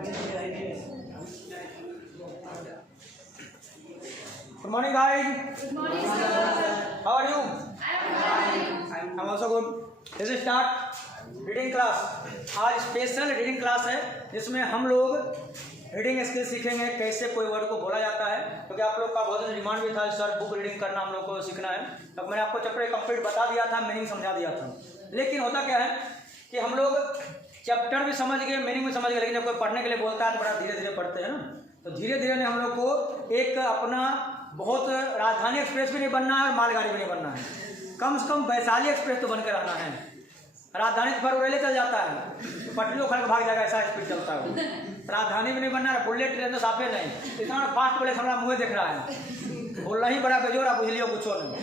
Good morning, guys. Good morning, sir. How are you? I'm I'm also good. Let's start reading class. आज special reading class है जिसमें हम लोग reading skill सीखेंगे, कैसे कोई वर्ड को बोला जाता है, क्योंकि आप लोग का बहुत डिमांड भी था सर बुक रीडिंग करना हम लोग को सीखना है। तब मैंने आपको चैप्टर कंप्लीट बता दिया था, मीनिंग समझा दिया था। लेकिन होता क्या है कि हम लोग चैप्टर भी समझ गए, मीनिंग भी समझ गए, लेकिन जब कोई पढ़ने के लिए बोलता है तो बड़ा धीरे धीरे पढ़ते हैं ना। तो धीरे धीरे ने हम लोग को एक अपना बहुत राजधानी एक्सप्रेस भी नहीं बनना है और मालगाड़ी भी नहीं बनना है, कम से कम वैशाली एक्सप्रेस तो बनकर रहना है। राजधानी तो फर चल जाता है, पटरी उखड़ के भाग जाएगा, ऐसा स्पीड चलता है। राजधानी भी नहीं बनना है, बुलेट ट्रेन तो साफे नहीं, इतना फास्ट बोले हमारा मुँह देख रहा है, बोलना ही बड़ा बेजोरा, बुझ लियो कुछ नहीं,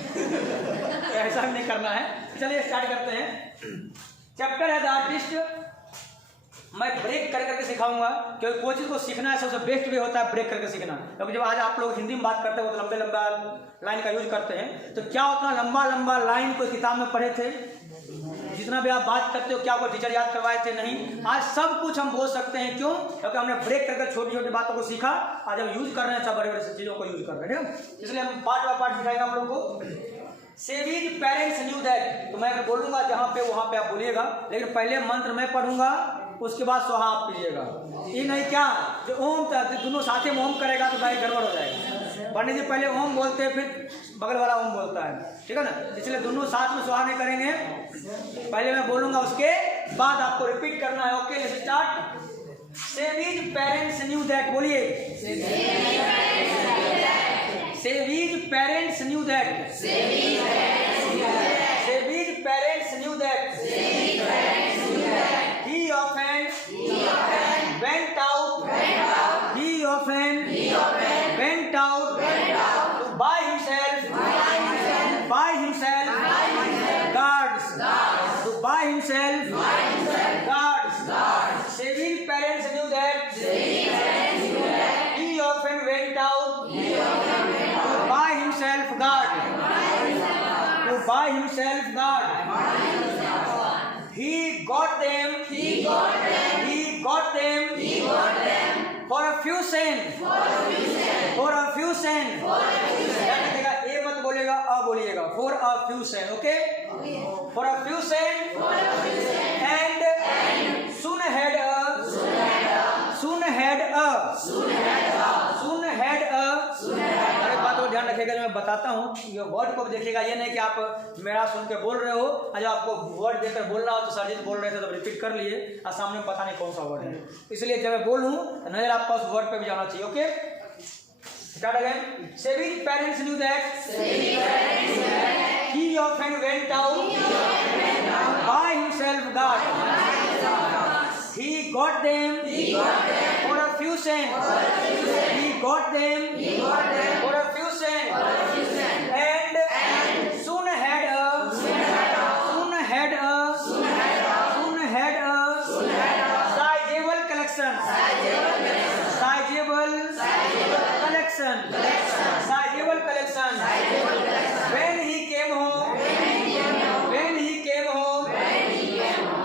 ऐसा भी नहीं करना है। चलिए स्टार्ट करते हैं। चैप्टर है द आर्टिस्ट। मैं ब्रेक कर करके सिखाऊंगा, क्योंकि कोई चीज़ को सीखना है सबसे बेस्ट वे होता है ब्रेक करके सीखना। क्योंकि जब आज आप लोग हिंदी में बात करते हो तो लंबे लंबा लाइन का यूज करते हैं, तो क्या उतना लंबा लंबा लाइन कोई किताब में पढ़े थे? जितना भी आप बात करते हो क्या कोई टीचर याद करवाए थे? नहीं। आज सब कुछ हम बोल सकते हैं, क्यों? क्योंकि हमने ब्रेक करके छोटी छोटी बातों को सीखा, आज हम यूज कर रहे हैं, सब बड़े बड़े चीज़ों को यूज कर रहे हैं, इसलिए हम पार्ट बाय पार्ट सिखाएंगे आप लोगों को। सेविज पेरेंट्स न्यू दैट, तो मैं अगर बोलूंगा जहाँ पे वहाँ पे आप बोलिएगा, लेकिन पहले मंत्र मैं पढ़ूंगा, उसके बाद स्वाहा आप कीजिएगा। ये नहीं क्या जो ओम दोनों साथे में ओम करेगा तो भाई गड़बड़ हो जाएगा। पंडित जी पहले ओम बोलते हैं, फिर बगल वाला ओम बोलता है, ठीक है ना, इसलिए दोनों साथ में स्वाहा नहीं करेंगे। पहले मैं बोलूंगा, उसके बाद आपको रिपीट करना है। Okay, let's start. Savage parents knew that, बोलिए। Savage parents knew that. Savage parents knew that. He often went out. He often went out to buy himself guards. To buy himself guards. Saving parents knew that. He often went out to buy himself guard. To buy himself guard. He got them for a few cents. For a few cents. ए मत बोलेगा, अ बोलिएगा। For a few cents, okay? For a few cents. And soon had a. अरे बात को ध्यान रखिएगा, मैं बताता हूँ, ये वर्ड को देखिएगा, ये नहीं कि आप मेरा सुन के बोल रहे हो और जब आपको वर्ड देकर बोलना हो तो सरजीत बोल रहे थे तो रिपीट कर लिए और सामने पता नहीं कौन सा वर्ड है, इसलिए जब मैं बोलूँ नजर आपका उस वर्ड पे भी जाना चाहिए। Okay, start again. Saving parents knew that he often went out by himself guard. He got them for a few cents. He got them for a few cents. And soon had a sizable collection. When he came home,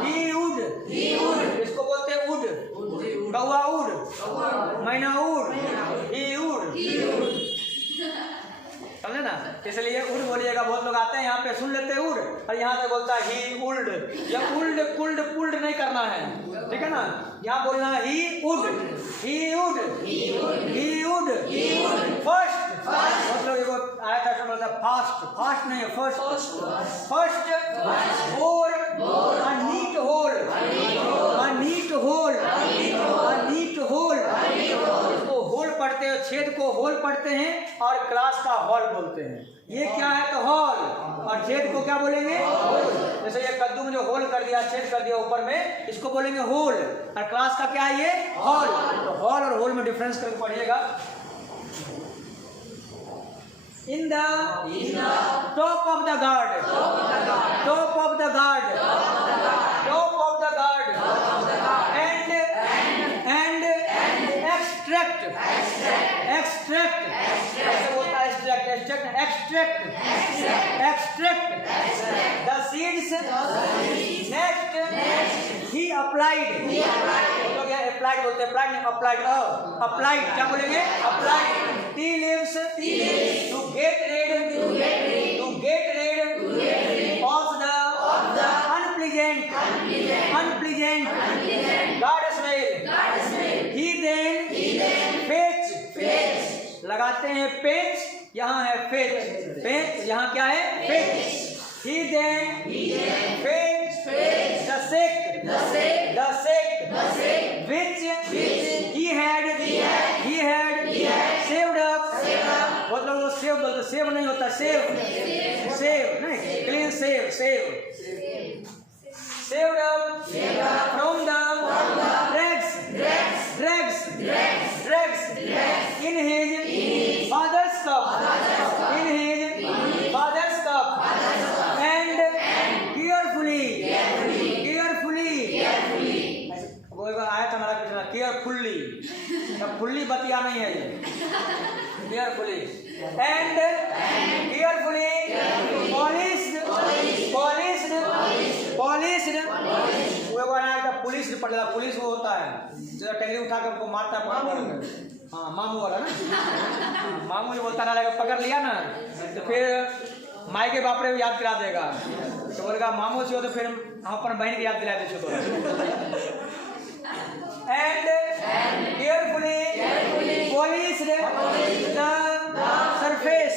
he would. इसको बोलते हैं would. कौवा would, मैना would, he would. समझे ना, इसलिए उड़ बोलिएगा। बहुत लोग आते हैं यहाँ पे सुन लेते हैं उड़ और यहाँ से बोलता है ही उल्ड, या उल्ड पुल्ड पुल्ड नहीं करना है, ठीक है ना, यहाँ बोलना है ही उड। फर्स्ट, बहुत लोग एगो आया था तो बोलता फास्ट नहीं है, फर्स्ट और नीट होल, इसको होल पढ़ते हैं, छेद को होल पढ़ते हैं और क्लास का हॉल बोलते हैं। ये क्या है तो हॉल, और छेद को क्या बोलेंगे? होल। जैसे ये कद्दू में जो होल कर दिया, छेद कर दिया ऊपर में, इसको बोलेंगे होल, और क्लास का क्या है ये? हॉल। तो हॉल और होल में डिफरेंस करके पढ़िएगा। In the top of the guard, and extract, ऐसे बोलता है extract the seeds, next he applied. वो लोग यहाँ applied बोलते हैं, applied नहीं, applied. Applied क्या बोलेंगे? Applied tea leaves to get rid of the unpleasant guard smell. He then fetch लगाते हैं पेच, यहाँ है पेच, यहाँ क्या है? पेच. He then fetch the sick which he had saved up. बहुत लोग सेव बोलते, सेव नहीं होता, सेव नहीं, clean saved up from the dregs in his father's cup, and carefully वो एक बार आया था हमारा कृष्णा, केयरफुली बतिया नहीं है ये, केयरफुली and carefully polished वो एक बार आया था, पुलिस पड़ेगा, पुलिस वो होता है जो टंगड़ी उठा कर उनको मारता है, हाँ मामू वाला ना, मामू जो बोलता ना लगा, पकड़ लिया ना तो फिर माई के बाप रे याद दिला देगा, तो बोलेगा मामू से हो तो फिर हम अपन बहन की याद दिला देते तो. And carefully polished the surface.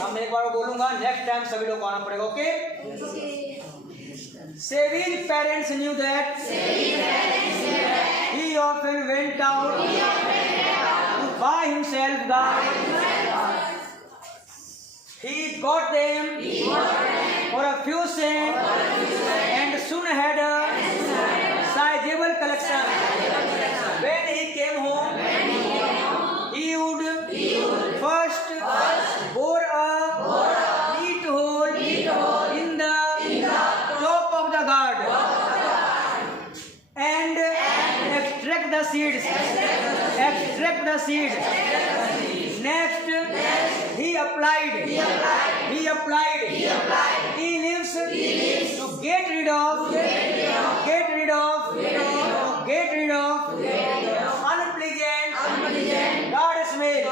हम एक बार बोलूंगा, नेक्स्ट टाइम सभी लोग को आना पड़ेगा, okay? Saving parents knew that he often went out to buy himself guard. He got them for a few cents and soon had a sizable collection. When he came home, he would first bore a neat hole in the top of the gourd and extract the seeds. Next, he applied tea leaves to get rid of unpleasant guard smell.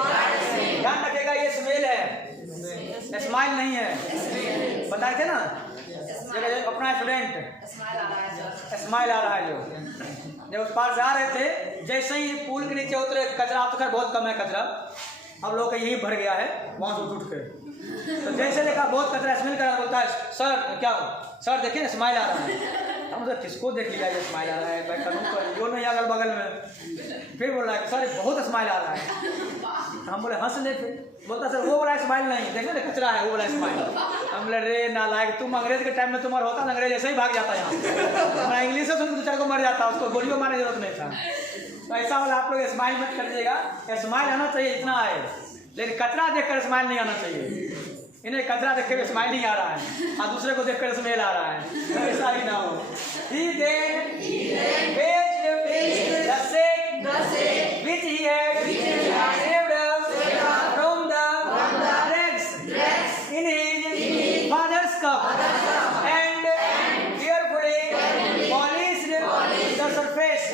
ध्यान रखिएगा, ये स्मेल है, स्माइल नहीं है. बताए थे ना अपना स्टूडेंट स्माइल आ रहा है, जब उस पार से आ रहे थे, जैसे ही पुल के नीचे उतरे, कचरा तो खैर बहुत कम है कचरा, हम लोग का यही भर गया है वहाँ से उठ के, तो जैसे देखा बहुत कचरा स्मेल कर रहा, बोलता है सर क्या सर देखिए स्माइल आ रहा है. हम सर किसको देख लिया ये स्माइल आ रहा है, भाई कानून तो जो नहीं अगल बगल में. फिर बोल रहा है सर बहुत स्माइल आ रहा है. हम बोले हंस ले, फिर बोलता सर वो वाला स्माइल नहीं, देखना कचरा है वो वाला स्माइल. हम बोले रे नालायक, तुम अंग्रेज के टाइम में तुम्हारा होता ना, अंग्रेज ऐसे ही भाग जाता यहाँ, मैं इंग्लिश से सुन बेचारे को मर जाता, उसको गोलियों मारने की जरूरत नहीं था. तो ऐसा वाला आप लोग स्माइल मत कर दीजिएगा. स्माइल आना चाहिए, इतना आए, लेकिन कचरा देखकर स्माइल नहीं आना चाहिए. इन्हें कचरा देख कर स्माइल नहीं आ रहा है और दूसरे को देखकर स्मेल आ रहा है, ऐसा ही ना हो. He then fetched the sick which he had saved up from the dregs in his father's cup and carefully polished the surface.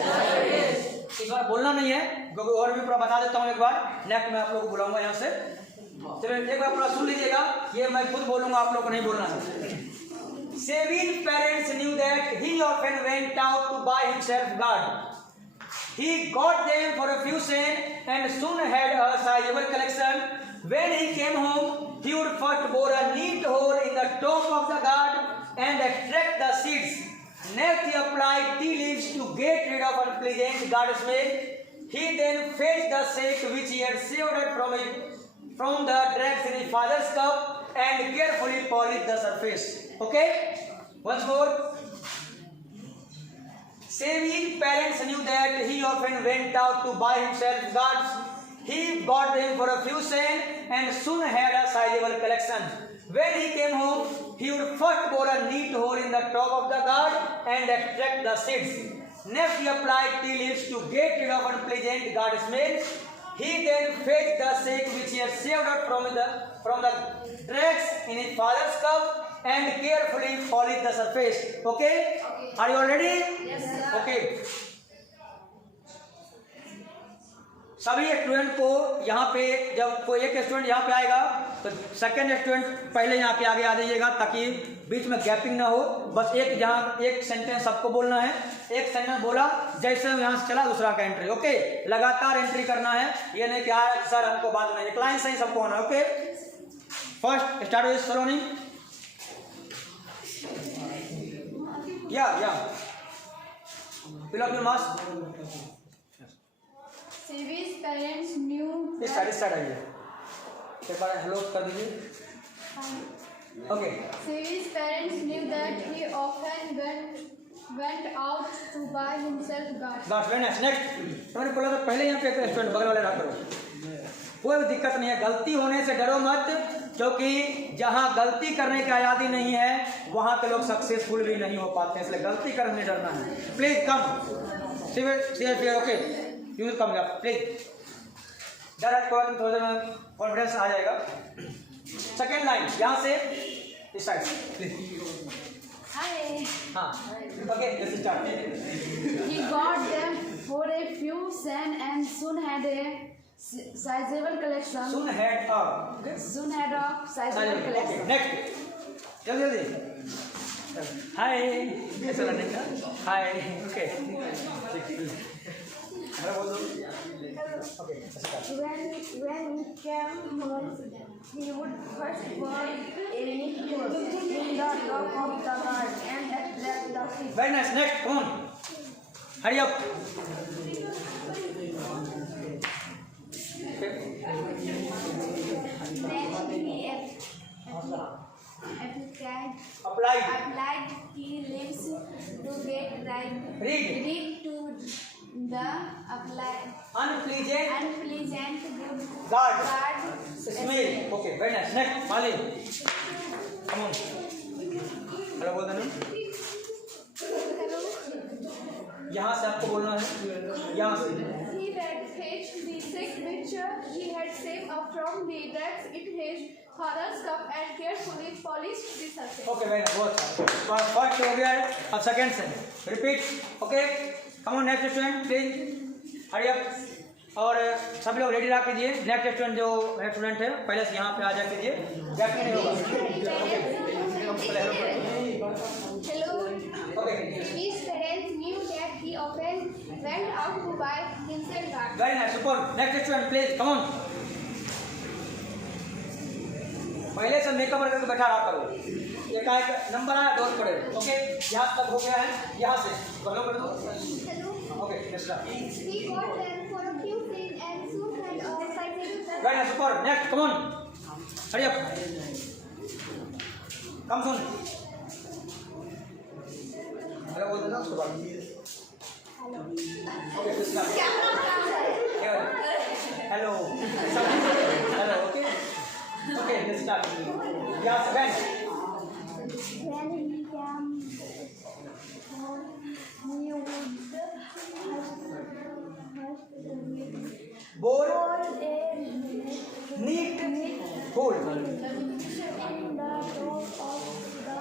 इस बार बोलना नहीं है, और भी पूरा बता देता हूँ एक बार, नेक्स्ट में आप लोग को बुलाऊंगा यहाँ से. चलो एक बार पूरा सुन लीजिएगा, ये मैं खुद बोलूंगा, आप लोग को नहीं बोलना है. Saving parents knew that he often went out to buy himself guard. He got them for a few cents and soon had a sizable collection. When he came home, he would first bore a neat hole in the top of the gourd and extract the seeds. Next, he applied tea leaves to get rid of unpleasant gourd smell. He then fetched the sick which he had saved from the dregs in his father's cup and carefully polished the surface. Okay? Once more. Saving parents knew that he often went out to buy himself guards. He bought them for a few cents and soon had a sizable collection. When he came home, he would first bore a neat hole in the top of the gourd and extract the seeds. Next, he applied tea leaves to get rid of unpleasant gourd smell. He then fetched the sick which he had saved out from the dregs in his father's cup and carefully polish the surface. Okay? Are you all ready? Yes, sir. Okay. सभी स्टूडेंट को यहाँ पे जब कोई एक स्टूडेंट यहाँ पे आएगा तो सेकंड स्टूडेंट पहले यहाँ पे आगे आ जाइएगा ताकि बीच में गैपिंग ना हो। बस एक जहाँ एक सेंटेंस सबको बोलना है, एक सेंटेंस बोला जैसे यहाँ से चला दूसरा का एंट्री। ओके, लगातार एंट्री करना है, ये नहीं कि यार सर हमको बात नहीं, एक लाइन से ही सबको होना है। Okay, first start with Saloni. या fill up your mask. Sevi's parents knew start आइए, एक बार हेलो कर दीजिए। Okay, Sevi's parents knew that he often went out to buy himself gas. Last very nice. Next, मैंने बोला था पहले यहाँ पे एक स्टूडेंट बगल वाले रख करो, कोई भी दिक्कत नहीं है, गलती होने से डरो मत, क्योंकि जहाँ गलती करने की आज़ादी नहीं है वहाँ के लोग सक्सेसफुल भी नहीं हो पाते हैं, इसलिए गलती करने नहीं डरना है। Please come, okay, you will come please. डर है थोड़ा कॉन्फिडेंस आ जाएगा। सेकेंड लाइन यहाँ से इस साइड प्लीज। Hi. हाँ, okay, let's start. He got them for a few cents and soon had a sizable collection. Soon head up, okay, Soon had a sizable collection. Next, जल्दी जल्दी। हाय, कैसा लग रहा है? हाय, ओके, हेलो बोल दो। Okay, When he came home, he would first burn a nickel in the top of the garden and attract the fish. Very nice. Next, come on, hurry up. Applied key lips to get right. Read to the unpleasant unpleasant good guard smell. Okay, very nice. Next, Mali, come on, hello बोल देना। यहाँ से आपको बोलना है, यहाँ से। He had fetched the sick which he had saved up from the wrecks in his father's cup and carefully polished the surface. Okay, very nice, बहुत अच्छा। फर्स्ट हो गया है, अब सेकंड से repeat. Okay, come on, next student please hurry up. और सभी लोग रेडी रह कीजिए। नेक्स्ट स्टूडेंट जो स्टूडेंट है पहले से यहाँ पे आ जा कीजिए, गैप नहीं होगा। Hello. Okay, His parents knew that he often went out to buy himself gas. Very nice, super. Next student please come on. पहले से मेकअप करके बैठा रहा करो, एक एक नंबर आया डोर पड़े। ओके, यहाँ तक हो गया है, यहाँ से हेलो कर दो। Hello. Okay, next, He got them for a few cents and soon had a sizable very nice, super. Next, come on, hurry up, कम सुन, हेलो बोल देना उसके बाद। Okay, hello hello, okay okay, let's start. यहाँ से बैठ। When he came home, he would बोल hold a neat full in the top of the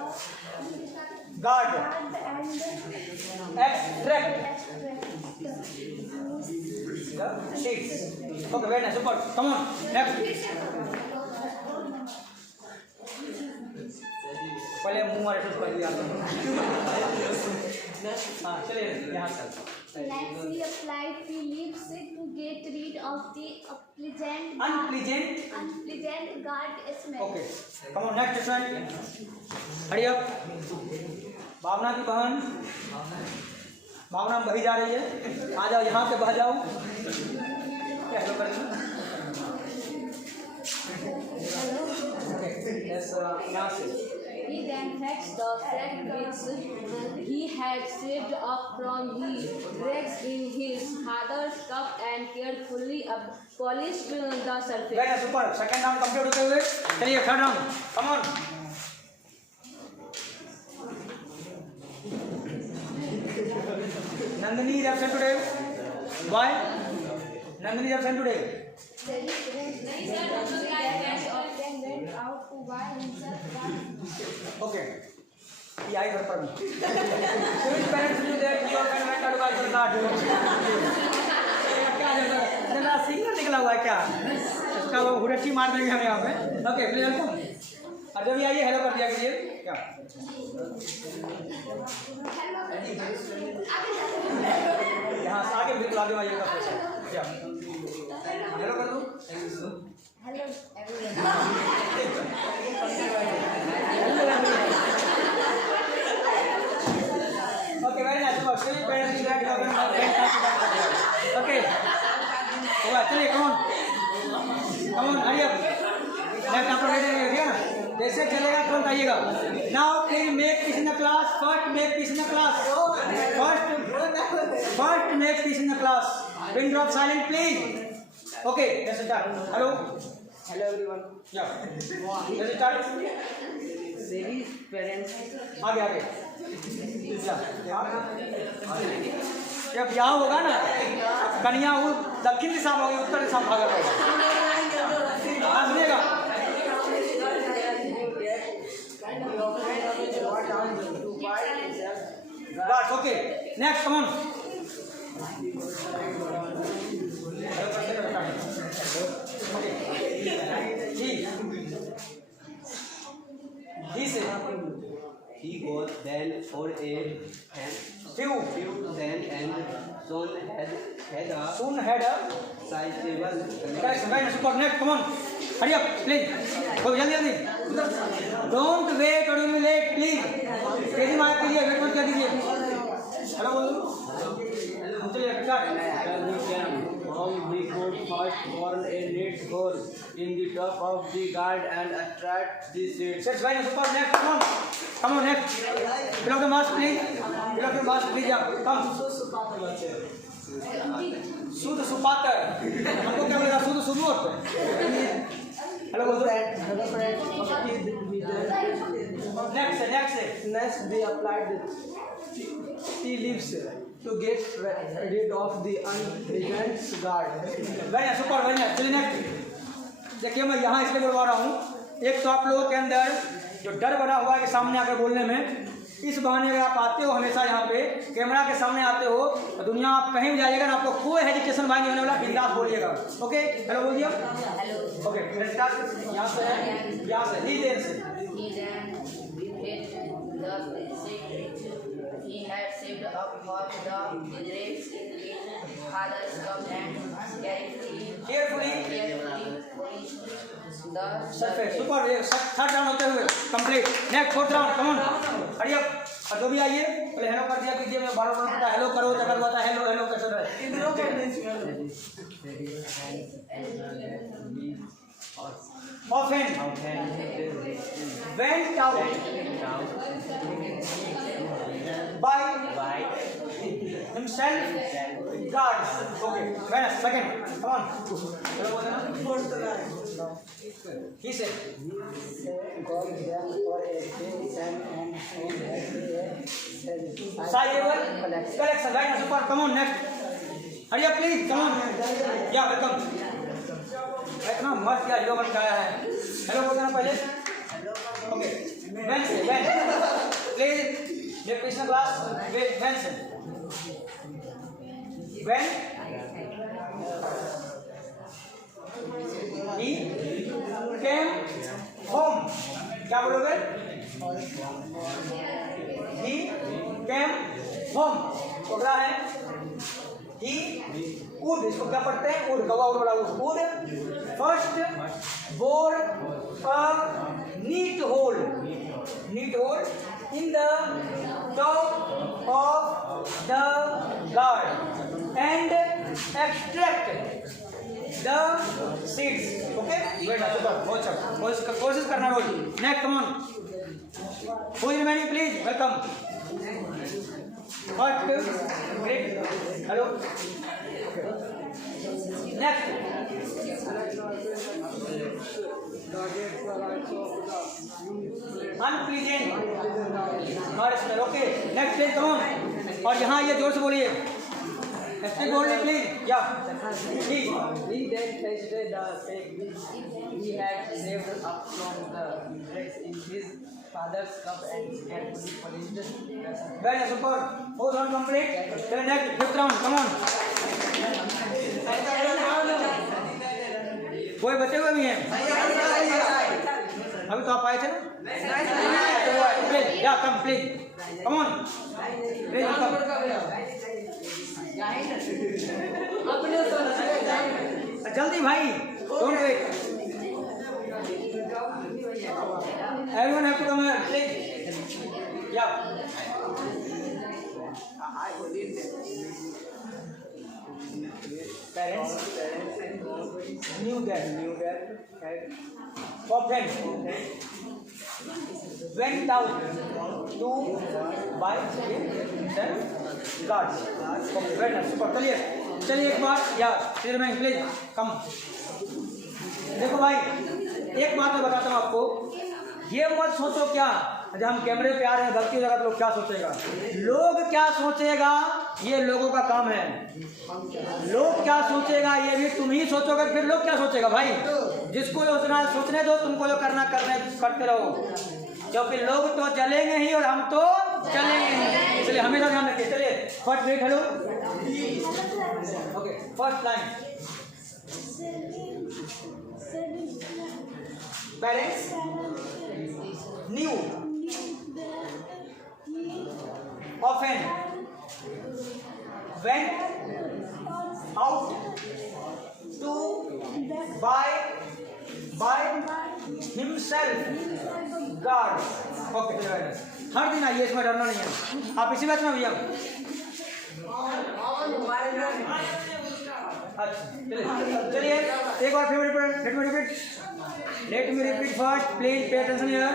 guard garden and extract seeds. Okay, very nice, super, come on, next. पहले मुंह वाले से पहले आता हूँ। हाँ, चलिए यहाँ से। Next, he applied the lips to get rid of the unpleasant. unpleasant guard smell. Okay, come on, next student hurry up. Bhavna की बहन, भावना बही जा रही है, आ जाओ यहाँ पे बह जाओ। क्या हेलो कर दो। यहाँ से He then fetched the sack which he had saved up from the wrecks in his father's cup and carefully polished the surface. Very super. Second round complete होते हुए चलिए third round, come on. Nandini is absent today. Why? Nandini is absent today. Okay. Yeah, I remember. Which parents knew that your pen went out by the card? क्या जरा सिंगर निकला हुआ है क्या? इसका वो हुरट्टी मार देंगे हम यहाँ पे. Okay, please welcome. और जब भी आइए हेलो कर दिया कीजिए. क्या? यहाँ से आगे बिल्कुल आगे आइएगा. क्या? हेलो कर दूँ? Hello everyone. Okay, very nice. So, still parents interact with them. Okay. होगा चलिए come on hurry up. Next आप लोग ready हैं क्या? जैसे चलेगा तुरंत आइएगा. Now please make peace in the class. First make peace in the class. First make peace in the class. Pin drop silent please. Okay, let's start. Hello everyone. Yeah. Let's start. Series parents. आगे जब यहाँ होगा ना कन्या वो दक्षिण दिशा में होगी उत्तर दिशा में भागा होगा. सुनिएगा. बस okay next come on. He goes then for a few then and soon had a sizable super next come on hurry up please go जल्दी don't wait or you will late please तेजी मार कीजिए वेट मत कर दीजिए. हेलो बोलो चलिए start. He could first burn a neat hole in the top of the guard and attract the seeds. Sets very super next come on next below the mask please yeah come Sudh Supatar हमको क्या बोलेगा Sudh Sudhot. Hello बोलो next They applied the tea leaves to get rid of the unpleasant guard. very super very चलिए next. देखिए मैं यहाँ इसलिए बोलवा रहा हूँ एक तो आप लोगों के अंदर जो डर बना हुआ है कि सामने आकर बोलने में इस बहाने अगर आप आते हो हमेशा यहाँ पे कैमरा के सामने आते हो तो दुनिया आप कहीं भी जाइएगा ना आपको कोई हेजिटेशन भाई नहीं होने वाला. बिंदास बोलिएगा. ओके हेलो बोलिए. ओके यहाँ से ही देर से He had saved up for the grapes in his father's cup and carefully the surface. Super. Third round होते हुए complete. Next fourth round come on hurry up. और जो भी आइए पहले हेलो कर दिया कीजिए. मैं बार पता हेलो करो तब बता हेलो कैसे रहे. Often went out by himself guards. Okay, Venus, second. Come on. He said. Sizable collection. Venus, super. Come on, next. Hurry up, please. Come on. Yeah, welcome. इतना मस्त क्या हीरो बन गया है. हेलो बोलना पहले. Okay when please make peace in class. When he came home. क्या बोलोगे? he came home तो क्या है? he would इसको क्या पढ़ते हैं? would कौवा उड़ बड़ा would first bore a neat hole in the top of the guard and extract the seeds. Okay? Wait, कोशिश करना रोज. Next, come on. Who is remaining, please? Welcome. What? Great. Hello. Next. Unpleasant. Not smell. Okay. Next, please come on. और यहाँ ये जोर से बोलिए. Speak boldly, please. Yeah. Please. He then fetched the sack which he had saved up from the dregs in his father's cup and carefully polished the surface. Very super. Fourth round complete. Then next, fifth round. Come on. कोई बचे हुए भी हैं? अभी तो आप आए थे ना? Please, yeah, come, please. Come on. Please, come. जल्दी भाई. Don't wait. Everyone have to come here, please. Yeah. Parents knew that Coffin went out to buy guards. चलिए चलिए एक बात या प्लीज कम. देखो भाई एक बात मैं बताता हूँ आपको, ये मत सोचो क्या जब हम कैमरे पे आ रहे हैं गलती हो जाएगा तो लोग क्या सोचेगा. लोग क्या सोचेगा ये लोगों का काम है. लोग क्या सोचेगा ये भी तुम ही सोचोगे, फिर लोग क्या सोचेगा भाई. जिसको सोचना सोचने दो, तुमको जो करना करते रहो, क्योंकि लोग तो चलेंगे ही और हम तो चलेंगे ही. इसलिए हमेशा ध्यान रखिए. चलिए first wait hello. Okay first line. Parents knew often went out to buy himself guard. Okay, हर दिन आइए, इसमें डरना नहीं है. आप इसी बात में भैया. अच्छा चलिए एक बार favourite let me repeat first, please pay attention here.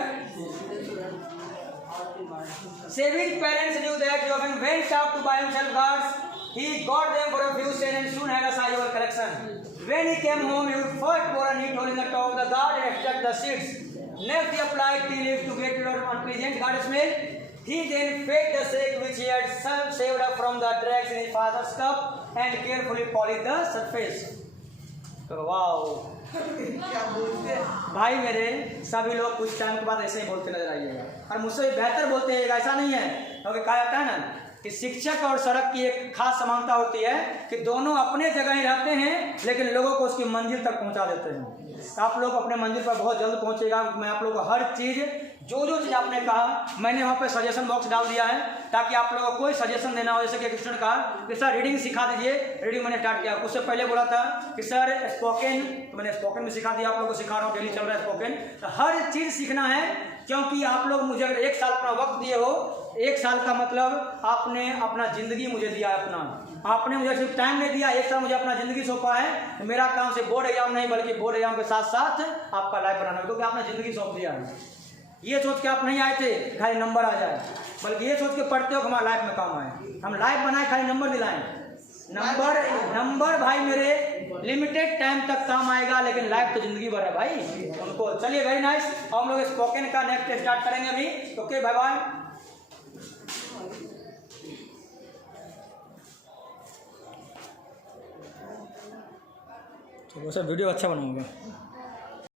Savage parents knew that he often went out to buy himself guards. He got them for a few cents and soon had a sizable collection. When he came home, he would first bore a neat hole in the top of the guard and extract the seeds. Next, he applied tea leaves to get rid of unpleasant guard smell. He then fed the sack which he had saved up from the dregs in his father's cup and carefully polished the surface. Wow! भाई मेरे सभी लोग कुछ टाइम के बाद ऐसे ही बोलते नजर आइएगा, और मुझसे बेहतर बोलते हैं. ऐसा नहीं है, क्योंकि कहा जाता है ना कि शिक्षक और सड़क की एक खास समानता होती है कि दोनों अपने जगह ही रहते हैं, लेकिन लोगों को उसकी मंजिल तक पहुंचा देते हैं. आप लोग अपने मंजिल पर बहुत जल्द पहुंचेगा. मैं आप लोगों को हर चीज़ जो चीज़ आपने कहा मैंने वहाँ पे सजेशन बॉक्स डाल दिया है, ताकि आप लोगों को कोई सजेशन देना हो. जैसे कि एक स्टूडेंट कहा कि सर रीडिंग सिखा दीजिए. रीडिंग मैंने स्टार्ट किया. उससे पहले बोला था कि सर स्पोकन, तो मैंने स्पोकन में सिखा दिया. आप लोगों को सिखा रहा हूँ, डेली चल रहा है स्पोकन. तो हर चीज़ सीखना है, क्योंकि आप लोग मुझे अगर 1 साल अपना वक्त दिए हो, 1 साल का मतलब आपने अपना ज़िंदगी मुझे दिया है. आपने मुझे सिर्फ टाइम नहीं दिया, 1 साल मुझे अपना ज़िंदगी सौंपा है. मेरा काम सिर्फ बोर्ड एग्जाम नहीं, बल्कि बोर्ड एग्जाम के साथ साथ आपका लाइफ बनाना है, क्योंकि आपने ज़िंदगी सौंप दिया है. ये सोच के आप नहीं आए थे खाली नंबर आ जाए, बल्कि ये सोच के पढ़ते हो कि हमारा लाइफ में काम आए. हम लाइफ बनाए, खाली नंबर दिलाएं. नंबर भाई मेरे लिमिटेड टाइम तक काम आएगा, लेकिन लाइफ तो जिंदगी भर है भाई उनको. चलिए वेरी नाइस. हम लोग स्पोकन का नेक्स्ट स्टार्ट करेंगे अभी. Okay bye bye. तो वैसे वीडियो अच्छा बनाऊंगा.